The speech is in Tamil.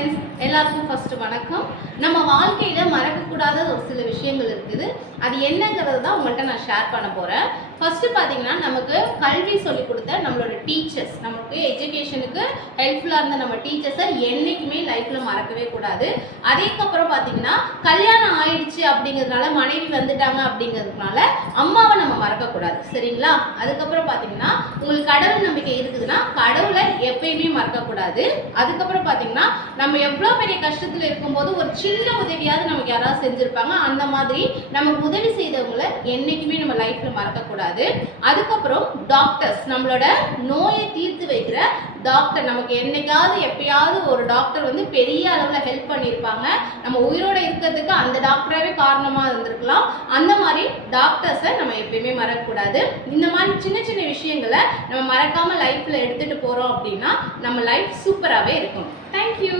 ஃப்ரெண்ட்ஸ், எல்லாருக்கும் ஃபர்ஸ்ட் வணக்கம். நம்ம வாழ்க்கையில மறக்கக்கூடாத ஒரு சில விஷயங்கள் இருக்குது. அது என்னங்கிறது தான் உங்கள்கிட்ட நான் ஷேர் பண்ண போறேன். ஃபர்ஸ்ட் பார்த்தீங்கன்னா, நமக்கு கல்வி சொல்லிக் கொடுத்த நம்மளோட டீச்சர்ஸ், நமக்கு எஜுகேஷனுக்கு ஹெல்ப்ஃபுல்லாக இருந்த நம்ம டீச்சர்ஸை என்றைக்குமே லைஃப்பில் மறக்கவே கூடாது. அதுக்கப்புறம் பார்த்தீங்கன்னா, கல்யாணம் ஆயிடுச்சு அப்படிங்கிறதுனால, மனைவி வந்துட்டாங்க அப்படிங்கிறதுனால அம்மாவை நம்ம மறக்கக்கூடாது, சரிங்களா? அதுக்கப்புறம் பார்த்தீங்கன்னா, உங்களுக்கு கடவுள் நம்பிக்கை இருக்குதுன்னா கடவுளை எப்பயுமே மறக்கக்கூடாது. அதுக்கப்புறம் பார்த்தீங்கன்னா, நம்ம எவ்வளோ பெரிய கஷ்டத்தில் இருக்கும்போது ஒரு சின்ன உதவியாவது நமக்கு யாராவது செஞ்சுருப்பாங்க. அந்த மாதிரி நமக்கு உதவி செய்தவங்களை என்றைக்குமே நம்ம லைஃப்பில் மறக்கக்கூடாது. அதுக்கப்புறம் டாக்டர்ஸ், நம்மளோட நோயை தீர்த்து வைக்கிற டாக்டர், நமக்கு என்னைக்காவது எப்பயாவது ஒரு டாக்டர் வந்து பெரிய அளவில் ஹெல்ப் பண்ணியிருப்பாங்க. நம்ம உயிரோட இருக்கிறதுக்கு அந்த டாக்டராகவே காரணமாக இருந்திருக்கலாம். அந்த மாதிரி டாக்டர்ஸை நம்ம எப்பயுமே மறக்கக்கூடாது. இந்த மாதிரி சின்ன சின்ன விஷயங்களை நம்ம மறக்காம லைஃப்பில் எடுத்துகிட்டு போகிறோம் அப்படின்னா நம்ம லைஃப் சூப்பராகவே இருக்கும். தேங்க்யூ.